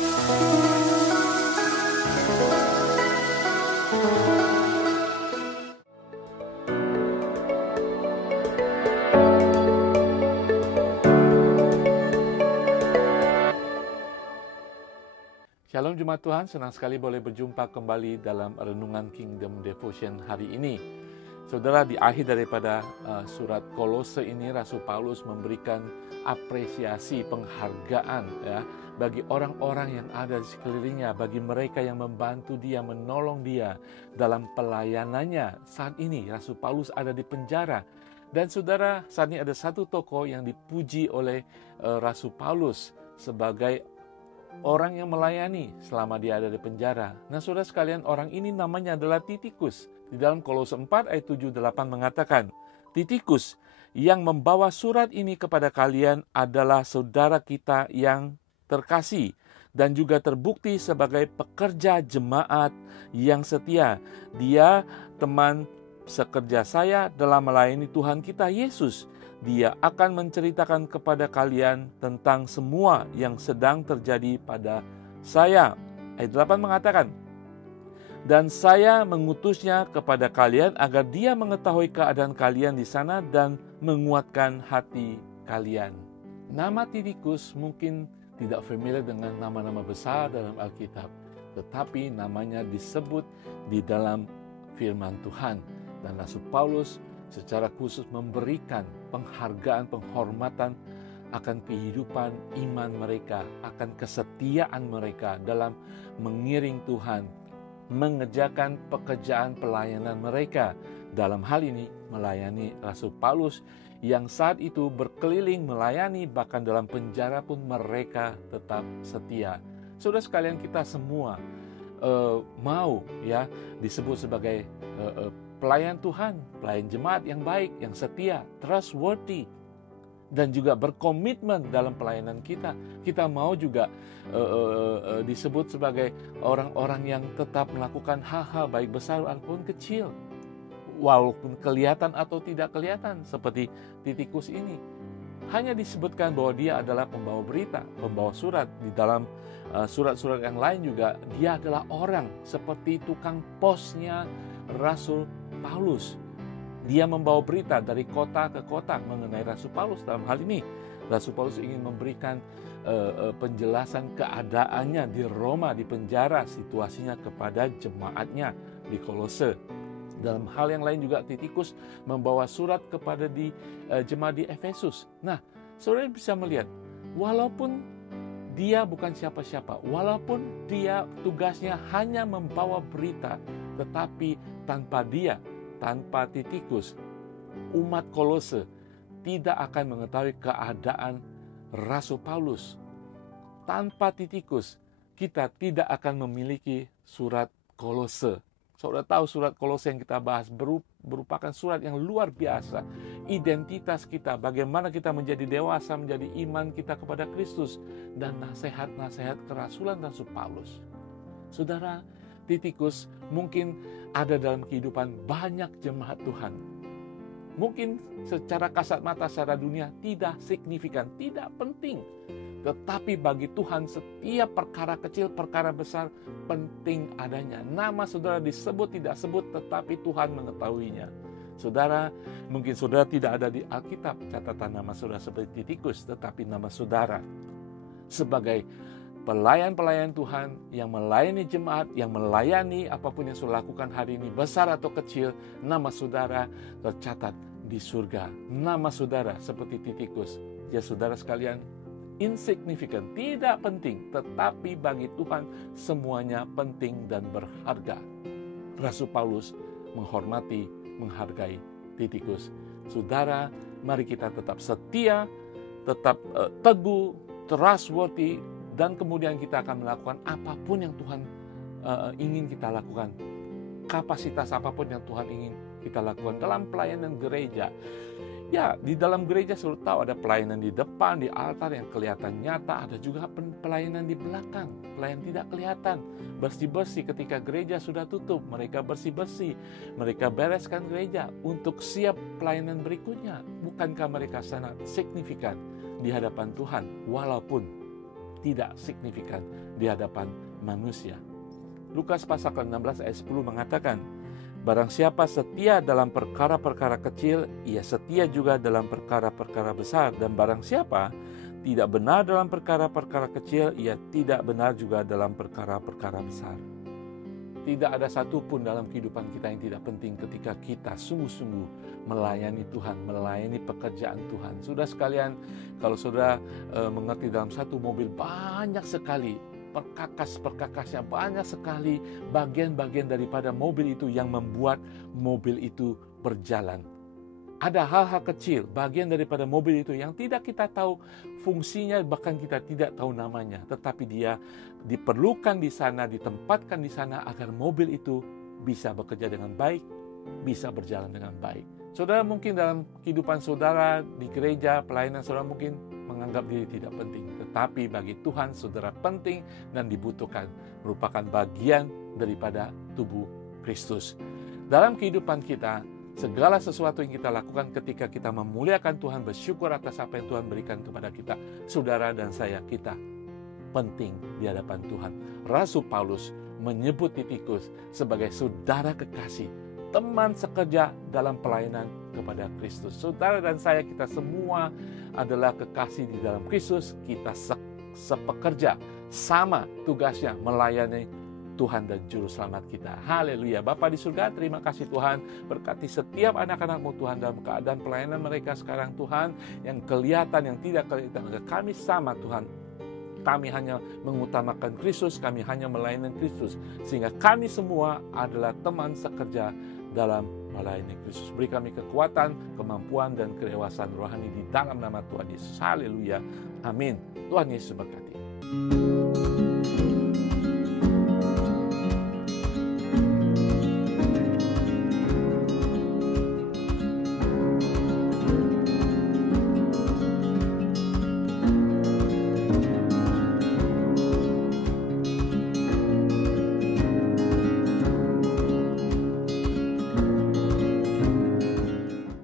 Shalom Jemaat Tuhan, senang sekali boleh berjumpa kembali dalam Renungan Kingdom Devotion hari ini. Saudara, di akhir daripada surat Kolose ini, Rasul Paulus memberikan apresiasi, penghargaan ya, bagi orang-orang yang ada di sekelilingnya, bagi mereka yang membantu dia, menolong dia dalam pelayanannya. Saat ini Rasul Paulus ada di penjara. Dan saudara, saat ini ada satu tokoh yang dipuji oleh Rasul Paulus sebagai orang yang melayani selama dia ada di penjara. Nah, saudara sekalian, orang ini namanya adalah Titikus. Di dalam Kolose 4 ayat 7-8 mengatakan, Titikus yang membawa surat ini kepada kalian adalah saudara kita yang terkasih dan juga terbukti sebagai pekerja jemaat yang setia. Dia teman sekerja saya dalam melayani Tuhan kita Yesus. Dia akan menceritakan kepada kalian tentang semua yang sedang terjadi pada saya. Ayat 8 mengatakan, dan saya mengutusnya kepada kalian agar dia mengetahui keadaan kalian di sana dan menguatkan hati kalian. Nama Titikus mungkin tidak familiar dengan nama-nama besar dalam Alkitab, tetapi namanya disebut di dalam firman Tuhan. Dan Rasul Paulus secara khusus memberikan penghargaan, penghormatan akan kehidupan iman mereka, akan kesetiaan mereka dalam mengiring Tuhan, mengerjakan pekerjaan pelayanan mereka. Dalam hal ini melayani Rasul Paulus yang saat itu berkeliling melayani, bahkan dalam penjara pun mereka tetap setia. Saudara sekalian, kita semua mau ya disebut sebagai pelayan Tuhan, pelayan jemaat yang baik, yang setia, trustworthy, dan juga berkomitmen dalam pelayanan kita. Kita mau juga disebut sebagai orang-orang yang tetap melakukan hal-hal baik besar ataupun kecil, walaupun kelihatan atau tidak kelihatan, seperti Titikus ini. Hanya disebutkan bahwa dia adalah pembawa berita, pembawa surat. Di dalam surat-surat yang lain juga dia adalah orang seperti tukang posnya Rasul Paulus. Dia membawa berita dari kota ke kota mengenai Rasul Paulus. Dalam hal ini Rasul Paulus ingin memberikan penjelasan keadaannya di Roma, di penjara, situasinya kepada jemaatnya di Kolose. Dalam hal yang lain juga Titikus membawa surat kepada jemaat di Efesus. Nah, saudara bisa melihat, walaupun dia bukan siapa-siapa, walaupun dia tugasnya hanya membawa berita, tetapi tanpa dia, tanpa Titikus, umat Kolose tidak akan mengetahui keadaan Rasul Paulus. Tanpa Titikus, kita tidak akan memiliki surat Kolose. Saudara tahu surat Kolose yang kita bahas merupakan surat yang luar biasa. Identitas kita, bagaimana kita menjadi dewasa, menjadi iman kita kepada Kristus, dan nasihat-nasihat kerasulan Rasul Paulus. Saudara, Titikus mungkin ada dalam kehidupan banyak jemaat Tuhan. Mungkin secara kasat mata, secara dunia tidak signifikan, tidak penting. Tetapi bagi Tuhan setiap perkara kecil, perkara besar penting adanya. Nama saudara disebut tidak sebut, tetapi Tuhan mengetahuinya. Saudara, mungkin saudara tidak ada di Alkitab catatan nama saudara seperti Titikus, tetapi nama saudara sebagai pelayan-pelayan Tuhan yang melayani jemaat, yang melayani apapun yang saudara lakukan hari ini, besar atau kecil, nama saudara tercatat di surga. Nama saudara seperti Titikus. Ya saudara sekalian, insignificant, tidak penting, tetapi bagi Tuhan semuanya penting dan berharga. Rasul Paulus menghormati, menghargai Titikus. Saudara, mari kita tetap setia, tetap teguh, trustworthy, dan kemudian kita akan melakukan apapun yang Tuhan ingin kita lakukan. Kapasitas apapun yang Tuhan ingin kita lakukan dalam pelayanan gereja. Ya, di dalam gereja selalu tahu ada pelayanan di depan, di altar yang kelihatan nyata, ada juga pelayanan di belakang, pelayan tidak kelihatan. Bersih-bersih ketika gereja sudah tutup, mereka bersih-bersih, mereka bereskan gereja untuk siap pelayanan berikutnya. Bukankah mereka sangat signifikan di hadapan Tuhan, walaupun tidak signifikan di hadapan manusia. Lukas pasal ke-16 ayat 10 mengatakan, barang siapa setia dalam perkara-perkara kecil, ia setia juga dalam perkara-perkara besar. Dan barang siapa tidak benar dalam perkara-perkara kecil, ia tidak benar juga dalam perkara-perkara besar. Tidak ada satupun dalam kehidupan kita yang tidak penting ketika kita sungguh-sungguh melayani Tuhan, melayani pekerjaan Tuhan. Saudara sekalian, kalau saudara mengerti, dalam satu mobil banyak sekali perkakas-perkakasnya, banyak sekali bagian-bagian daripada mobil itu yang membuat mobil itu berjalan. Ada hal-hal kecil, bagian daripada mobil itu yang tidak kita tahu fungsinya, bahkan kita tidak tahu namanya. Tetapi dia diperlukan di sana, ditempatkan di sana agar mobil itu bisa bekerja dengan baik, bisa berjalan dengan baik. Saudara mungkin dalam kehidupan saudara di gereja, pelayanan saudara mungkin menganggap diri tidak penting. Tetapi bagi Tuhan saudara penting dan dibutuhkan, merupakan bagian daripada tubuh Kristus. Dalam kehidupan kita, segala sesuatu yang kita lakukan ketika kita memuliakan Tuhan, bersyukur atas apa yang Tuhan berikan kepada kita, saudara dan saya, kita penting di hadapan Tuhan. Rasul Paulus menyebut Titikus sebagai saudara kekasih, teman sekerja dalam pelayanan kepada Kristus. Saudara dan saya, kita semua adalah kekasih di dalam Kristus. Kita sepekerja, sama tugasnya melayani Tuhan dan Juru Selamat kita. Haleluya. Bapa di surga, terima kasih Tuhan. Berkati setiap anak-anak-Mu Tuhan dalam keadaan pelayanan mereka sekarang Tuhan. Yang kelihatan, yang tidak kelihatan. Kami sama Tuhan. Kami hanya mengutamakan Kristus, kami hanya melayani Kristus. Sehingga kami semua adalah teman sekerja dalam melayani Kristus. Beri kami kekuatan, kemampuan, dan kedewasaan rohani di dalam nama Tuhan Yesus. Haleluya. Amin. Tuhan Yesus berkati.